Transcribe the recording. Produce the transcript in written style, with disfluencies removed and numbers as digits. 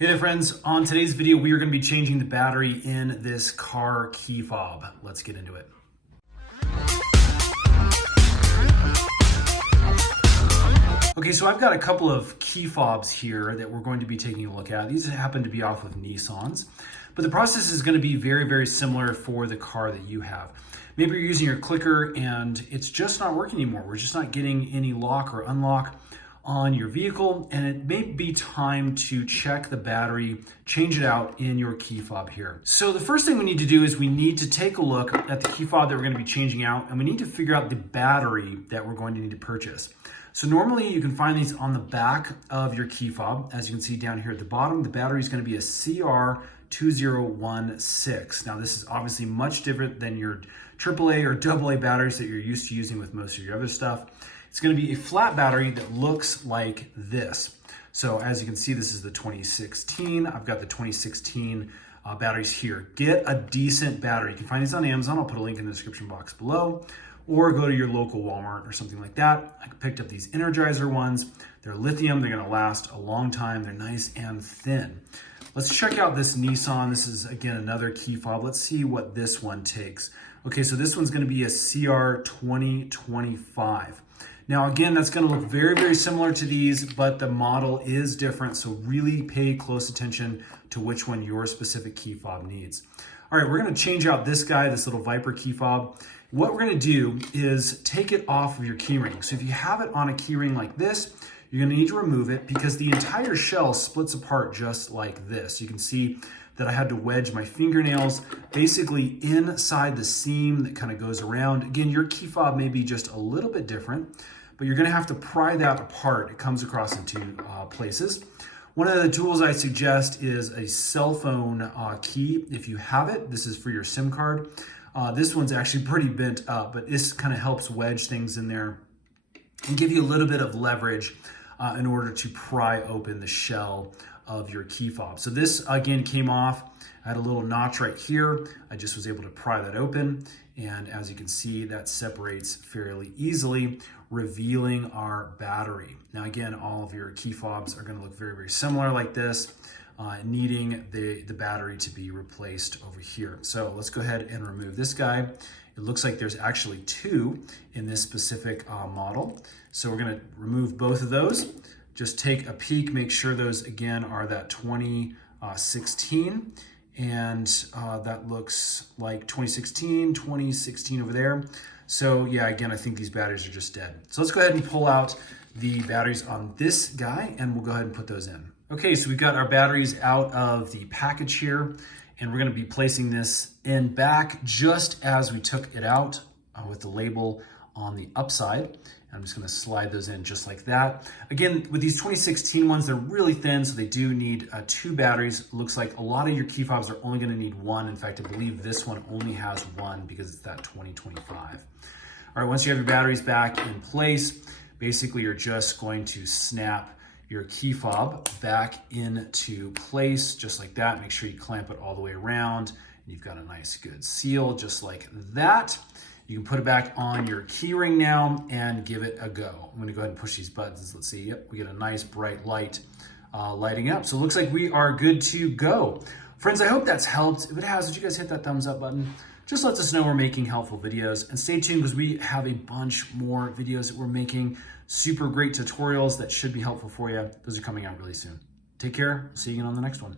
Hey there friends, on today's video we are going to be changing the battery in this car key fob. Let's get into it. Okay, so I've got a couple of key fobs here that we're going to be taking a look at. These happen to be off with Nissans, but the process is going to be very similar for the car that you have. Maybe you're using your clicker and it's just not working anymore. We're just not getting any lock or unlock on your vehicle, and it may be time to check the battery, change it out in your key fob here. So the first thing we need to do is we need to take a look at the key fob that we're going to be changing out, and we need to figure out the battery that we're going to need to purchase. So normally you can find these on the back of your key fob. As you can see down here at the bottom, the battery is going to be a CR2016. Now this is obviously much different than your AAA or AA batteries that you're used to using with most of your other stuff. It's going to be a flat battery that looks like this. So as you can see, this is the 2016. I've got the 2016 batteries here. Get a decent battery. You can find these on Amazon. I'll put a link in the description box below, or go to your local Walmart or something like that. I picked up these Energizer ones. They're lithium. They're going to last a long time. They're nice and thin. Let's check out this Nissan. This is, again, another key fob. Let's see what this one takes. Okay, so this one's going to be a CR2025. Now, again, that's going to look very similar to these, but the model is different, so really pay close attention to which one your specific key fob needs. All right, we're going to change out this guy, this little Viper key fob. What we're going to do is take it off of your key ring. So if you have it on a key ring like this, you're going to need to remove it because the entire shell splits apart just like this. You can see that I had to wedge my fingernails basically inside the seam that kind of goes around. Again, your key fob may be just a little bit different, but you're gonna have to pry that apart. It comes across in two places. One of the tools I suggest is a cell phone key. If you have it, this is for your SIM card. This one's actually pretty bent up, but this kind of helps wedge things in there and give you a little bit of leverage in order to pry open the shell of your key fob. So this again came off. I had a little notch right here. I just was able to pry that open. And as you can see, that separates fairly easily, revealing our battery. Now again, all of your key fobs are gonna look very similar like this, needing the battery to be replaced over here. So let's go ahead and remove this guy. It looks like there's actually two in this specific model. So we're gonna remove both of those. Just take a peek, make sure those again are that 2016. And that looks like 2016 over there. So yeah, again, I think these batteries are just dead. So let's go ahead and pull out the batteries on this guy and we'll go ahead and put those in. Okay, so we've got our batteries out of the package here, and we're gonna be placing this in back just as we took it out with the label on the upside. I'm just gonna slide those in just like that. Again, with these 2016 ones, they're really thin, so they do need two batteries. Looks like a lot of your key fobs are only gonna need one. In fact, I believe this one only has one because it's that 2025. All right, once you have your batteries back in place, basically you're just going to snap your key fob back into place just like that. Make sure you clamp it all the way around. You've got a nice good seal just like that. You can put it back on your key ring now and give it a go. I'm gonna go ahead and push these buttons. Let's see, yep, we get a nice bright light lighting up. So it looks like we are good to go. Friends, I hope that's helped. If it has, would you guys hit that thumbs up button? Just lets us know we're making helpful videos, and stay tuned because we have a bunch more videos that we're making. Super great tutorials that should be helpful for you. Those are coming out really soon. Take care, see you again on the next one.